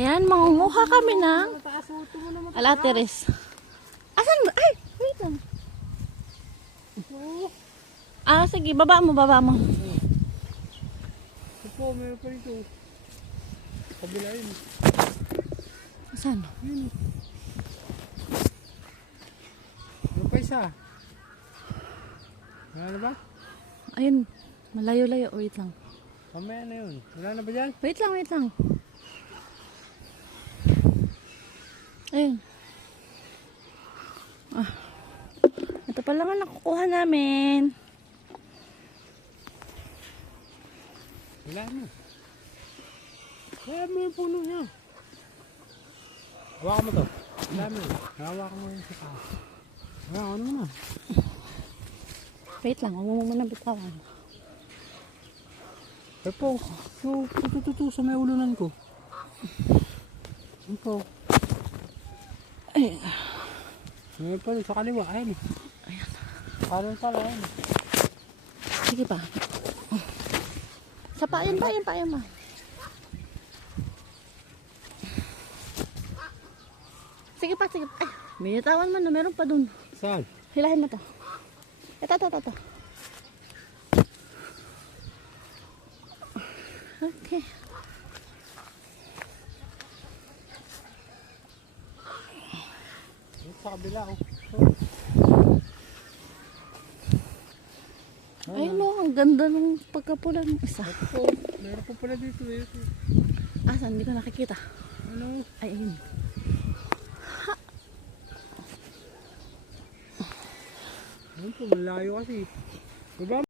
Ayan, mangunguha kami ng alateres. Asan mo? Ay, wait lang. Ah, sige, baba mo, baba mo. Ito, meron pa rito. Kabila yun. Asan? Yun. Ano pa isa? Wala na ba? Ayun, malayo-layo. Wait lang. Mamaya na yun. Wala na ba dyan? Wait lang, wait lang. Ayun. Ah. Ito pala nga nakukuha namin. Wala na. Wala mo yung puno niya. Hawakan mo to. Wala mo yun. Hawakan mo yung sika. Hawakan mo na. Wait lang, huwag mo muna bitawan. Eh po. Ito. Sa may ulunan ko. Ano po? Ay. Ngayon pa sa kaliwa. Ayun. Karon pala. Ayun. Sige pa. Sa payan ba? Sige pa, sige pa. Ay, binitawan mo na. Meron pa dun. Saan? Hilahin mo to. Ito. Okay. Sa kabila oh. Ayun mo, ang ganda ng pagkapula ng isa. Ito, meron pa pala dito eh. Asan? Hindi ko nakikita. Ano? Ay, ayun. Ano po, malayo kasi. Baba